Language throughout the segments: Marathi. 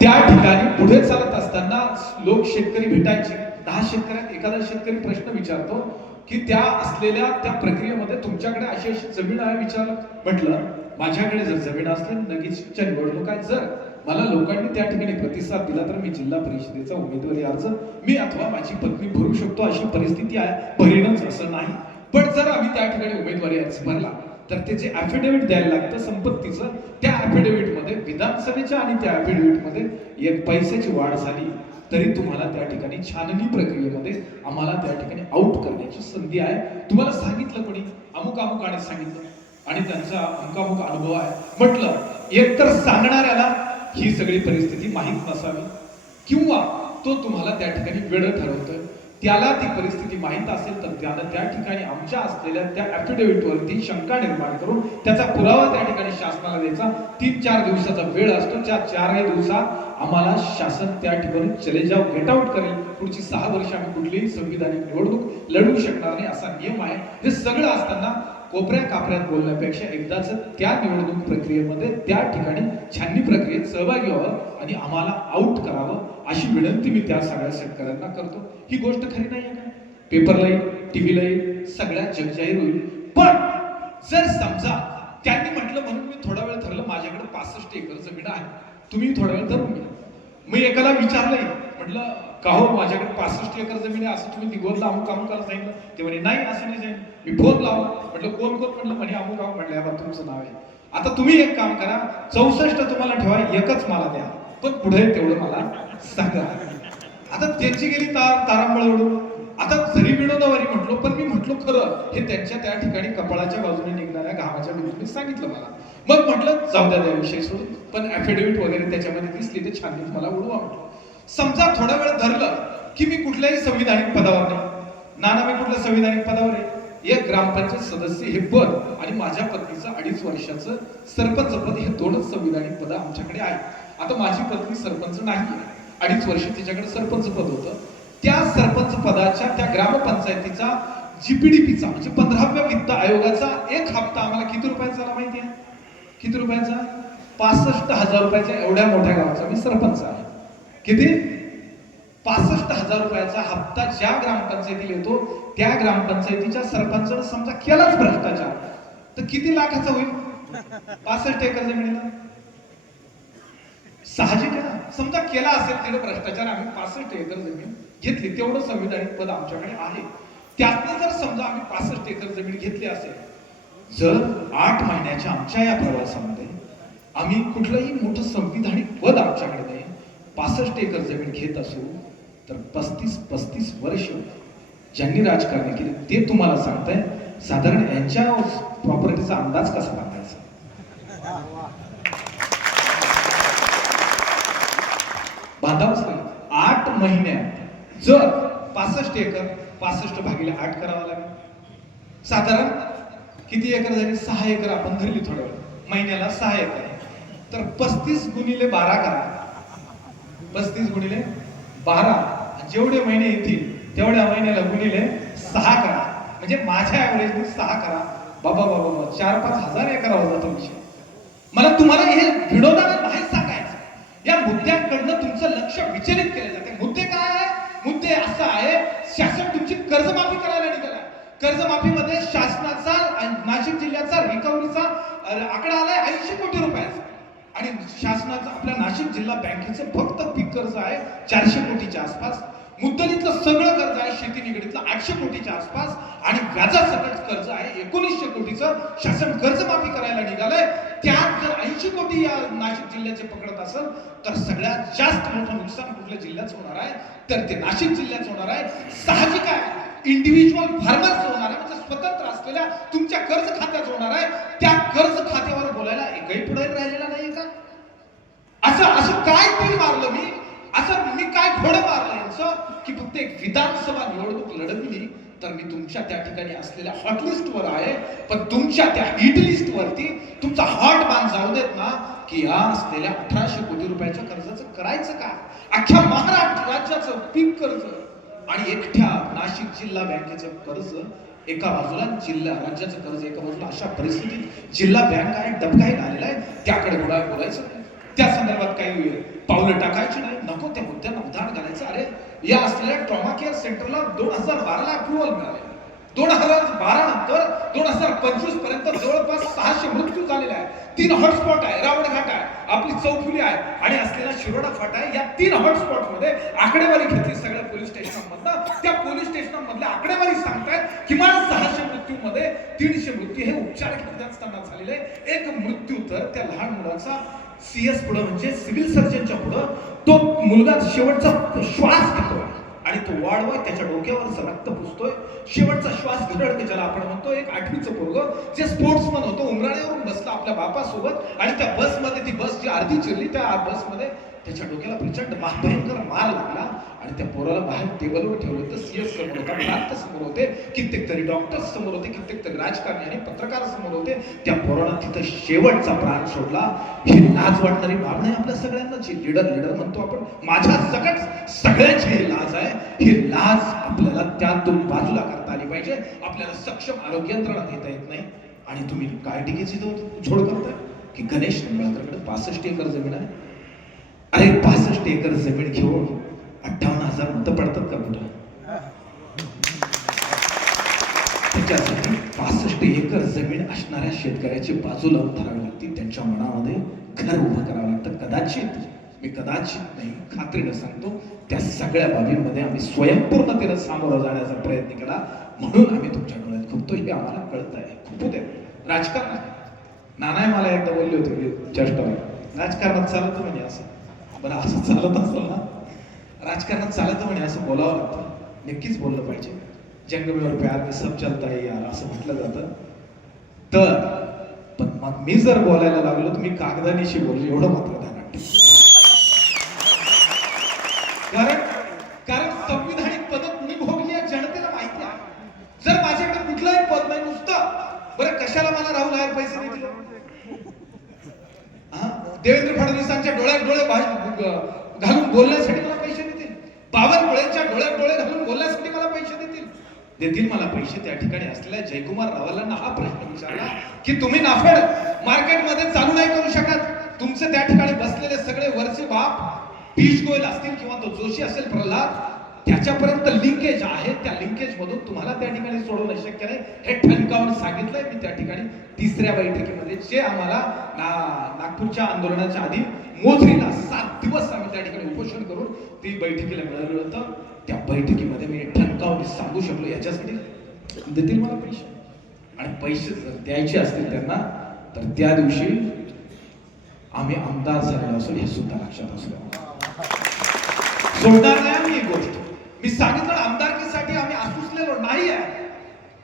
त्या ठिकाणी पुढे चालत असताना लोक शेतकरी भेटायचे. दहा शेतकऱ्यात एखादा शेतकरी प्रश्न विचारतो की त्या असलेल्या त्या प्रक्रियेमध्ये तुमच्याकडे अशी अशी जमीन आहे विचार म्हटलं माझ्याकडे जर जमीन असली नगीच्या निवडणूक आहे जर. मला लोकांनी त्या ठिकाणी प्रतिसाद दिला तर मी जिल्हा परिषदेचा उमेदवारी अर्ज मी अथवा माझी पत्नी भरू शकतो अशी परिस्थिती आहे. परिणाम असं नाही. पण जर आम्ही त्या ठिकाणी उमेदवारी अर्ज भरला तर ते जे ॲफिडेव्हिट द्यायला लागतं संपत्तीचं त्या ॲफिडेव्हिटमध्ये विधानसभेच्या आणि त्या ॲफिडेव्हिटमध्ये एक पैशाची वाढ झाली तरी तुम्हाला त्या ठिकाणी छाननी प्रक्रियेमध्ये आम्हाला त्या ठिकाणी आउट करण्याची संधी आहे. तुम्हाला सांगितलं कोणी? अमुक अमुक आणि सांगितलं. आणि त्यांचा अमुक अमुक अनुभव आहे. म्हटलं एकतर सांगणाऱ्याला ही सगळी परिस्थिती माहीत नसावी किंवा तो तुम्हाला त्या ठिकाणी वेळ ठरवतोय. त्याला ती परिस्थिती माहीत असेल तर त्यानं त्या ठिकाणी आमच्या असलेल्या त्या affidavit शंका निर्माण करून त्याचा पुरावा त्या ठिकाणी शासनाला द्यायचा. तीन चार दिवसाचा वेळ असतो. त्या चारही दिवसात आम्हाला शासन त्या ठिकाणी चले जाव गेट आऊट करेल. पुढची सहा वर्ष आम्ही कुठलीही संविधानिक निवडणूक लढवू शकणार नाही असा नियम आहे. हे सगळं असताना कोपऱ्या कापऱ्यात बोलण्यापेक्षा एकदाच त्या निवडणूक प्रक्रियेमध्ये त्या ठिकाणी छाननी प्रक्रियेत सहभागी व्हावं आणि आम्हाला आउट करावं अशी विनंती मी त्या सगळ्या शेतकऱ्यांना करतो. ही गोष्ट खरी नाही आहे का? पेपरला येईल टीव्हीला येईल सगळ्यात जगजाहीर होईल. पण जर समजा त्यांनी म्हटलं म्हणून मी थोडा वेळ ठरलं माझ्याकडे पासष्ट एकर जमीन आहे. तुम्ही थोडा वेळ धरून घ्या. मी एकाला विचारलंय म्हटलं का हो माझ्याकडे पासष्ट एकर जमीन आहे असं तुम्ही दिगोरला अमुक काम करायला सांगितलं ते म्हणे नाही असं नाही जाईल मी फोन लावला म्हटलं कोण कोण? म्हटलं म्हणे अमुक अमुक म्हटलं बा तुमचं नाव आहे. आता तुम्ही एक काम करा चौसष्ट तुम्हाला ठेवा एकच मला द्या. पण पुढे तेवढं मला सांगा. आता त्यांची गेली तार तारांबळ उडून आता जरी विनोदावारी म्हटलो पण मी म्हटलो खरं हे त्यांच्या त्या ठिकाणी कपाळाच्या बाजूने निघणाऱ्या घामाच्या बिंदूने सांगितलं मला. मग म्हटलं जाऊ द्या विषय सोडून. पण ऍफिडेव्हिट वगैरे त्याच्यामध्ये दिसली ते छान मला उडवा म्हटलं. समजा थोडा वेळ धरलं की मी कुठल्याही संविधानिक पदावर नाही नाना मी कुठल्या संविधानिक पदावर आहे? एक ग्रामपंचायत सदस्य हे पद आणि माझ्या पत्नीचं अडीच वर्षाचं सरपंच पद हे दोनच संविधानिक पद आमच्याकडे आहे आता माझी पत्नी सरपंच नाही आहे. अडीच वर्ष तिच्याकडे सरपंच पद होतं. त्या सरपंच पदाच्या त्या ग्रामपंचायतीचा जीपीडीपीचा म्हणजे पंधराव्या वित्त आयोगाचा एक हप्ता आम्हाला किती रुपयाचा आला माहिती आहे? किती रुपयाचा? पासष्ट हजार रुपयाच्या एवढ्या मोठ्या गावाचा मी सरपंच आहे. किती? पासष्ट हजार रुपयाचा हप्ता ज्या ग्रामपंचायतीला येतो त्या ग्रामपंचायतीच्या सरपंचानं समजा केलाच भ्रष्टाचार. तर किती लाखाचा होईल? पासष्ट एकर जमिनीला साहजिक समजा केला असेल तेवढं भ्रष्टाचार आम्ही पासष्ट एकर जमीन घेतली. तेवढं संविधानिक पद आमच्याकडे आहे. त्यातनं जर समजा आम्ही पासष्ट एकर जमीन घेतली असेल जर आठ महिन्याच्या आमच्या या प्रवासामध्ये आम्ही कुठलंही मोठं संविधानिक पद आमच्याकडे नाही. पासष्ट एकर जमीन घेत असू तर पस्तीस पस्तीस वर्ष ज्यांनी राजकारण केले ते तुम्हाला सांगताय साधारण यांच्या प्रॉपर्टीचा अंदाज कसा बांधायचा बांधावंच लागेल आठ महिन्यात जर पासष्ट एकर पासष्ट भागीला आठ करावा लागेल. साधारण किती एकर झाली? सहा एकर आपण धरली थोड्या वेळ महिन्याला सहा एकर. तर पस्तीस गुणिले बारा करा. पस्तीस गुणिले बारा. जेवढे महिने येतील तेवढ्या महिन्याला गुणिले सहा करा. म्हणजे माझ्या ऍव्हरेजने सहा करा. बाबा बाबा बाबा चार पाच हजार एकरावर जातो विषय. मला तुम्हाला हे भिडवणार बाहेर सांगायचं या मुद्द्यांकडनं तुमचं लक्ष विचलित केलं जाते. मुद्दे काय आहे? मुद्दे असा आहे शासन तुमची कर्जमाफी करायला निघाला कर्जमाफीमध्ये शासनाचा आणि नाशिक जिल्ह्याचा रिकव्हरीचा आकडा आलाय ऐंशी कोटी रुपयाचा. आणि शासनाचं आपल्या नाशिक जिल्हा बँकेचं फक्त पीक कर्ज आहे चारशे कोटीच्या आसपास. मुद्दलीतलं सगळं कर्ज आहे शेती निगडीतलं आठशे कोटीच्या आसपास. आणि व्याजासकट कर्ज आहे एकोणीसशे कोटीचं. शासन कर्जमाफी करायला निघालंय. त्यात जर ऐंशी कोटी या नाशिक जिल्ह्याचे पकडत असेल तर सगळ्यात जास्त मोठं नुकसान कुठल्या जिल्ह्यात होणार आहे? तर ते नाशिक जिल्ह्यात होणार आहे. साहजिक आहे. इंडिव्हिज्युअल फार्मर्स होणार आहे. म्हणजे स्वतंत्र असलेल्या तुमच्या कर्ज खात्यात होणार आहे. त्या कर्ज खात्यावर बोलायला एकही पुढे राहिलेला नाही का? असं असं काय तरी मारलं मी? असं मी काय घोडं मारलं यांचं? की फक्त एक विधानसभा निवडणूक लढवली तर मी तुमच्या त्या ठिकाणी असलेल्या हॉटलिस्ट वर आहे. पण तुमच्या त्या हिट वरती तुमचा हॉट बांध जाऊ देत ना की या असलेल्या अठराशे कोटी रुपयाच्या कर्जाचं करायचं का? अख्ख्या महाराष्ट्र राज्याचं पीक कर्ज. आणि एकट्या नाशिक जिल्हा बँकेचं कर्ज एका बाजूला जिल्हा राज्याचं कर्ज एका बाजूला अशा परिस्थितीत जिल्हा बँक आहे डबकाही आलेला आहे. त्याकडे बोला बोलायचं त्या संदर्भात काही पावलं टाकायची नाही. नको त्या मुद्द्यांना उदाहरण घालायचं. अरे या असलेल्या ट्रॉमा केअर सेंटरला दोन हजार बाराला अप्रुव्हल मिळाले दोन हजार बारा तर दोन हजार पंचवीसपर्यंत जवळपास सहाशे मृत्यू झालेले आहेत. तीन हॉटस्पॉट आहे रावणघाट आहे आपली चौफुली आहे आणि असलेला शिरोडा फाटा आहे. या तीन हॉटस्पॉटमध्ये आकडेवारी घेतली सगळ्या पोलीस स्टेशनमधनं त्या पोलीस स्टेशनमधल्या आकडेवारी सांगतायत किमान सहाशे मृत्यूमध्ये तीनशे मृत्यू. हे उपचार घेत असताना झालेले एक मृत्यू तर त्या लहान मुलाचा सीएस पुढं म्हणजे सिव्हिल सर्जनच्या पुढं. तो मुलगा शेवटचा श्वास घेतोय. तो वाढवय त्याच्या डोक्यावर रक्त पुसतोय. शेवटचा श्वास घरडते ज्याला आपण म्हणतो एक आठवीचं पोरग जे स्पोर्ट्समन होतं उमराळ्यावरून बसला आपल्या बापासोबत. आणि त्या बसमध्ये ती बस जी अर्धी चिरली त्या बसमध्ये त्याच्या डोक्याला प्रचंड मा- भयंकर मार लागला आणि त्या पोराला बाहेर टेबलवर ठेवलं. तर सीएस समोर होता प्रांत समोर होते कित्येक तरी डॉक्टर समोर होते कित्येक तरी राजकारणी आणि पत्रकार समोर होते. त्या पोरानं तिथं शेवटचा प्राण सोडला. ही लाज वाटणारी बाब नाही आपल्या सगळ्यांना जी लिडर लिडर म्हणतो आपण. माझ्या सकट सगळ्यांची ही लाज आहे. ही लाज आपल्याला त्यातून बाजूला करता आली पाहिजे. आपल्याला सक्षम आरोग्य यंत्रणा देता येत नाही. आणि तुम्ही काय टिकेची झोड करताय? की गणेश निंबाळकरकडे पासष्ट एकर जमीन आहे. अरे पासष्ट एकर जमीन घेऊन अठ्ठावन्न हजार मतं पडतात का कुठं? त्याच्यासाठी पासष्ट एकर जमीन असणाऱ्या शेतकऱ्याची बाजू लावून धरावी लागते त्यांच्या मनामध्ये घर उभं करावं लागतं. कदाचित मी कदाचित नाही खात्रीनं सांगतो त्या सगळ्या बाबींमध्ये आम्ही स्वयंपूर्णतेनं सामोरं जाण्याचा प्रयत्न केला. म्हणून आम्ही तुमच्या डोळ्यात खुपतो हे आम्हाला कळत आहे. खूप दे राजकारण नानाय मला एकदा बोलले होते चष्टावर राजकारणात चालतं म्हणजे असं. बरं असं चालत असेल ना राजकारणात चालत म्हणे असं बोलावं लागतं. नक्कीच बोललं पाहिजे. जंग प्यार में सब चलता है यार असं म्हटलं जातं. तर पण मग मी जर बोलायला लागलो तर मी कागदानीशी बोललो एवढं मात्र ध्यानात ठेवा. कारण कारण संविधानिक पद कुणी भोगली आहे जनतेला माहिती आहे जर माझ्याकडे कुठलंही पद नाही नुसतं बरं कशाला मला राहुल आहे पैसे देतील हा? देवेंद्र फडणवीसांच्या डोळ्यात डोळे भा- ग- घालून बोलण्यासाठी मला पैसे देतील. बावनकुळेंच्या डोळ्यात डोळे घालून बोलण्यासाठी मला पैसे देतील. देतील मला पैसे त्या ठिकाणी असलेल्या जयकुमार रावालांना हा प्रश्न विचारला की तुम्ही नाफेड मार्केटमध्ये चालू नाही करू शकत. तुमचे त्या ठिकाणी बसलेले सगळे वरचे बाप पियुष गोयल असतील किंवा तो जोशी असेल प्रल्हाद त्याच्यापर्यंत लिंकेज आहे त्या लिंकेज मधून तुम्हाला त्या ठिकाणी सोडवणं शक्य नाही. हे ठणकावून सांगितलंय मी त्या ठिकाणी तिसऱ्या बैठकीमध्ये जे आम्हाला ना- नागपूरच्या आंदोलनाच्या आधी मोजरीला सात दिवस आम्ही त्या ठिकाणी उपोषण करून ती बैठकीला मिळालं होतं. त्या बैठकीमध्ये मी ठणकावून सांगू शकलो याच्यासाठी देतील मला पैसे. आणि पैसे जर द्यायचे असतील त्यांना तर त्या दिवशी आम्ही आमदार झालेलो असून हे सुद्धा लक्षात असलो सोडणार नाही मी सांगितलं आमदारकीसाठी आम्ही आसुसलेलो नाही आहे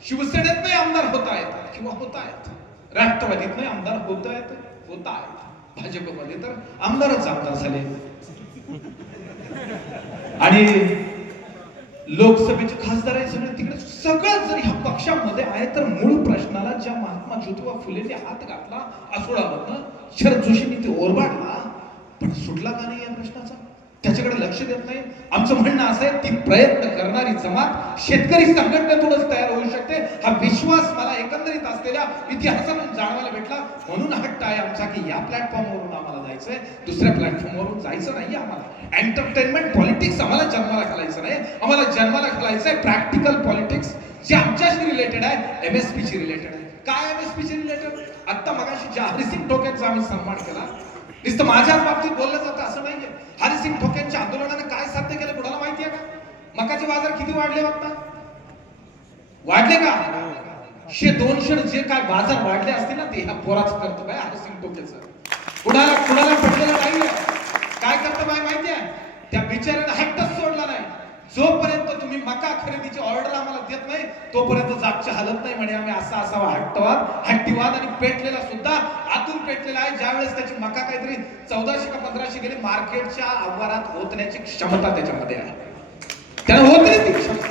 शिवसेनेत नाही आमदार होता येत किंवा होता येत राष्ट्रवादीत नाही आमदार होता आहेत होता आहेत भाजपमध्ये तर आमदारच आमदार झाले. आणि लोकसभेचे खासदार आहे सगळे तिकडे. सगळं जर ह्या पक्षामध्ये आहे तर मूळ प्रश्नाला ज्या महात्मा ज्योतिबा फुलेने हात घातला आसोडामधनं शरद जोशींनी ते ओरबाडला पण सुटला का नाही या प्रश्नाचा? त्याच्याकडे लक्ष देत नाही. आमचं म्हणणं असं आहे ती प्रयत्न करणारी जमात शेतकरी संघटनेतूनच तयार होऊ शकते. हा विश्वास मला एकंदरीत असलेल्या इतिहासातून जाणवायला भेटला. म्हणून हट्ट आहे आमचा की या प्लॅटफॉर्मवरून आम्हाला जायचंय. दुसऱ्या प्लॅटफॉर्मवरून जायचं नाही आम्हाला. एंटरटेनमेंट पॉलिटिक्स आम्हाला जन्माला घालायचं नाही. आम्हाला जन्माला घालायचं आहे प्रॅक्टिकल पॉलिटिक्स जे आमच्याशी रिलेटेड आहे एमएसपी ची रिलेटेड आहे. काय एमएसपी ची रिलेटेड आता मगाशी ज्या हरिसिंग ठोक्यांचा आम्ही सन्मान केला. नुसतं माझ्याच बाबतीत बोललं जातं असं नाहीये. हरिसिंग ठोक्यांच्या आंदोलनाने काय साध्य केलं कुणाला माहिती आहे का? मकाचे बाजार किती वाढले वाटता वाढले का? शे दोनशे जे काय बाजार वाढले असतील ना ते ह्या पोराच करतो काय हरिसिंग टोकेचं कुणाला कुणाला पटलेलं नाहीये. काय करतं बाय माहिती आहे त्या बिचाऱ्याने हट्टच जोपर्यंत तुम्ही मका खरेदीची ऑर्डर आम्हाला देत नाही तोपर्यंत जागची हालत नाही म्हणे. आम्ही असा असावा हट्टवाद हट्टीवाद आणि पेटलेला सुद्धा आतून पेटलेला आहे. ज्यावेळेस त्याची मका काहीतरी चौदाशे का पंधराशे गेली मार्केटच्या आवारात होतण्याची क्षमता त्याच्यामध्ये आहे. त्याला होत नाही ती क्षमता.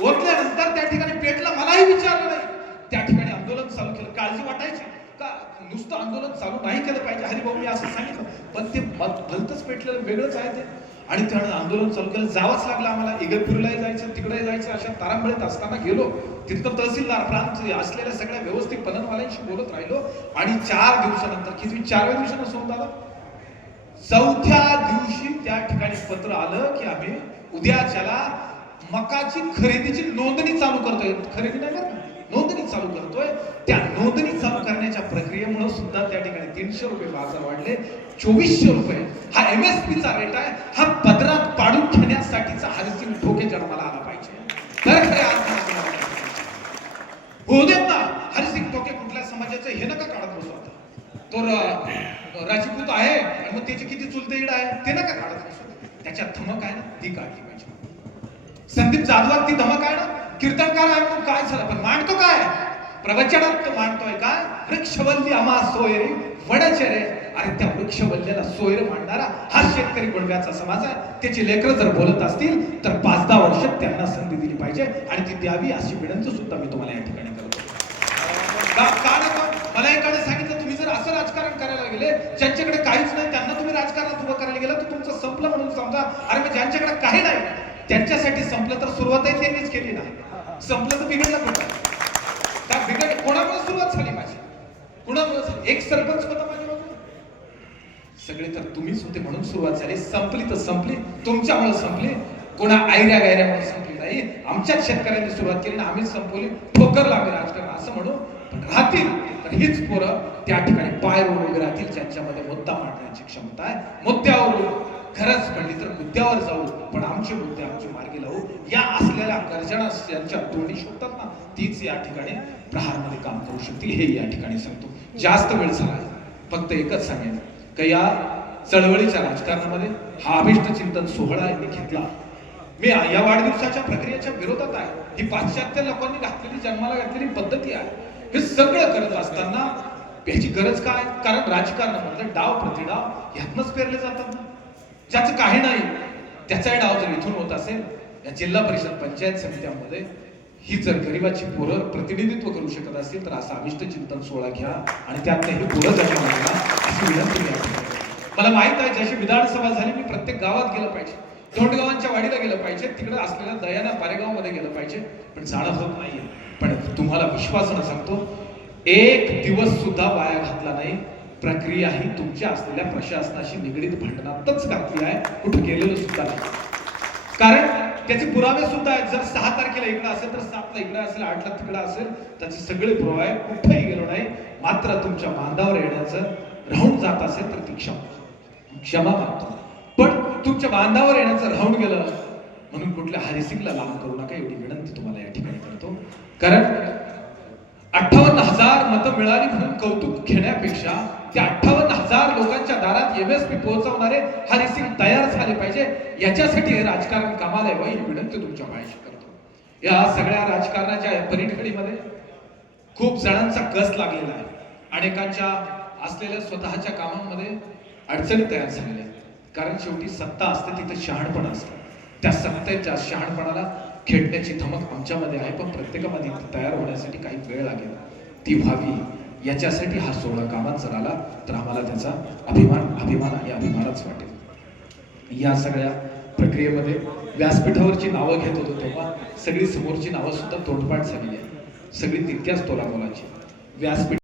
ओतल्यानंतर त्या ठिकाणी पेटला मलाही विचारलं नाही. त्या ठिकाणी आंदोलन चालू केलं. काळजी वाटायची. का नुसतं आंदोलन चालू नाही केलं पाहिजे? हरिभाऊ मी असं सांगितलं. पण ते भलतच पेटलेलं वेगळंच आहे ते. आणि त्यानं आंदोलन चालू केलं. जावंच लागलं आम्हाला. इगतपुरीलाही जायचं तिकडे जायचं. अशा तारांबळीत असताना गेलो. तिथं तहसीलदार प्रांत असलेल्या सगळ्या व्यवस्थित पणनवाल्यांशी बोलत राहिलो. आणि चार दिवसानंतर किती चारव्या दिवसानं सोडून आला? चौथ्या दिवशी त्या ठिकाणी पत्र आलं की आम्ही उद्याच्याला मकाची खरेदीची नोंदणी चालू करतोय. खरेदी नाही बरं चालू करतोय. त्या नोंदणी चालू करण्याच्या प्रक्रियेमुळे सुद्धा त्या ठिकाणी तीनशे रुपये बाजार वाढले. चोवीसशे रुपये. हा एम एस पीचा रेट आहे. हा पदरात पाडून घेण्यासाठीचा हरसिंग ठोके जन्माला आला पाहिजे. तर खरे होऊ देत ना. हरसिंग ठोके कुठल्या समाजाचं हे नका काढत बसू आता. तो राजपूत आहे आणि मग त्याची किती चुलते इड आहे ते नका काढत बसू. त्याच्यात धमक आहे ना ती काढली पाहिजे. संदीप जाधवात ती धमक आहे ना? कीर्तनकार आहे म्हणून काय झालं? पण मांडतो काय? प्रवचनात तो मांडतोय काय वृक्षवल्ली आम्हा सोयरे वडचरे अरे त्या वृक्षवल्ल्याला सोयर मांडणारा हा शेतकरी कुणब्याचा समाज आहे. त्याची लेकरं जर बोलत असतील तर पाच दहा वर्ष त्यांना संधी दिली पाहिजे आणि ती द्यावी अशी विनंती सुद्धा मी तुम्हाला या ठिकाणी करतो. का- मला एकाने सांगितलं तुम्ही जर असं राजकारण करायला गेले ज्यांच्याकडे काहीच नाही त्यांना तुम्ही राजकारणात उभं करायला गेलं तर तुमचं संपलं म्हणून समजा. अरे मग ज्यांच्याकडे काही नाही त्यांच्यासाठी संपलं तर सुरुवातही त्यांनीच केली नाही संपलं तर बिघडला कुठं? का बिघड कोणामुळे सुरुवात झाली माझी? कुणामुळे झाली? एक सरपंच होता माझ्या सगळे तर तुम्हीच होते म्हणून सुरुवात झाली. संपली तर संपली. तुमच्यामुळे संपली. कोणा आयऱ्या गायऱ्यामुळे संपली नाही. आमच्याच शेतकऱ्यांनी सुरुवात केली आम्ही संपवली. ठोकर लागली राजकारण असं म्हणू पण राहतील. तर हीच पोरं त्या ठिकाणी पाय रोड उभे राहतील ज्यांच्यामध्ये मुद्दा मांडण्याची क्षमता आहे. मुद्द्यावर खरंच पडली तर मुद्द्यावर जाऊ पण आमचे मुद्दे आमचे मार्गी लावू. या असलेल्या गर्जना यांच्या तोंडी शोधतात ना तीच या ठिकाणी प्रहारमध्ये काम करू शकतील हे या ठिकाणी सांगतो. जास्त वेळ झाला फक्त एकच सांगेन. का या चळवळीच्या राजकारणामध्ये हा अभिष्ट चिंतन सोहळा यांनी घेतला. मी या वाढदिवसाच्या प्रक्रियेच्या विरोधात आहे. ही पाश्चात्य लोकांनी घातलेली जन्माला घातलेली पद्धती आहे. हे सगळं करत असताना याची गरज काय? कारण राजकारण म्हणजे डाव प्रतिडाव ह्यातनच पेरले जातात ना. ज्याचं काही नाही त्याचाही डाव जर इथून होत असेल या जिल्हा परिषद पंचायत समित्यामध्ये ही जर गरिबाची पोरं प्रतिनिधित्व करू शकत असतील तर असा अभिष्ट चिंतन सोहळा घ्या आणि त्यात हे पोरं जन्म अशी विनंती मी मला माहीत आहे जशी विधानसभा झाली मी प्रत्येक गावात गेलं पाहिजे. तोंडगावांच्या वाडीला गेलं पाहिजे तिकडे असलेल्या दयाना पारेगावमध्ये गेलं पाहिजे पण जाणं होत नाही पण तुम्हाला विश्वासानं सांगतो एक दिवस सुद्धा वाया घातला नाही प्रक्रिया ही तुमच्या असलेल्या प्रशासनाशी निगडीत भांडणातच घातली आहे. कुठं गेलेलं सुद्धा नाही. कारण त्याचे पुरावे सुद्धा आहेत. जर सहा तारखेला इकडं असेल तर सातला इकडं असेल आठला तिकडं असेल त्याचे सगळे पुरावे आहेत. कुठेही गेलो नाही. मात्र तुमच्या बांधावर येण्याचं राहून जात असेल तर ती क्षमा क्षमा मागतो. पण तुमच्या बांधावर येण्याचं राहून गेलं म्हणून कुठल्या हरिसिंगला लांब करू नका. एवढी विनंती तुम्हाला या ठिकाणी करतो. कारण अठ्ठावन्न हजार मतं मिळाली म्हणून कौतुक घेण्यापेक्षा की अठ्ठावन्न हजार लोकांच्या दारात एम एस पी पोहोचवणारे हरिसिंग तयार झाले पाहिजे. याच्यासाठी हे राजकारण कामाला यावं ही विनंती तुमच्या पायाशी करतो. या सगळ्या राजकारणाच्या या खूप जणांचा कस लागलेला आहे. अनेकांच्या असलेल्या स्वतःच्या कामांमध्ये अडचणी तयार झालेल्या आहेत. कारण शेवटी सत्ता असते तिथे शहाणपण असतं. त्या सत्तेच्या शहाणपणाला खेळण्याची धमक आमच्यामध्ये आहे पण प्रत्येकामध्ये तयार होण्यासाठी काही वेळ लागेल. ती व्हावी. याच्यासाठी हा सोहळा कामात जर आला तर आम्हाला त्याचा अभिमान अभिमान आणि अभिमानच वाटेल. या सगळ्या प्रक्रियेमध्ये व्यासपीठावरची नावं घेत होतो तेव्हा सगळी समोरची नावं सुद्धा तोडपाठ झालेली आहे सगळी तितक्याच तोलामोलाची. व्यासपीठ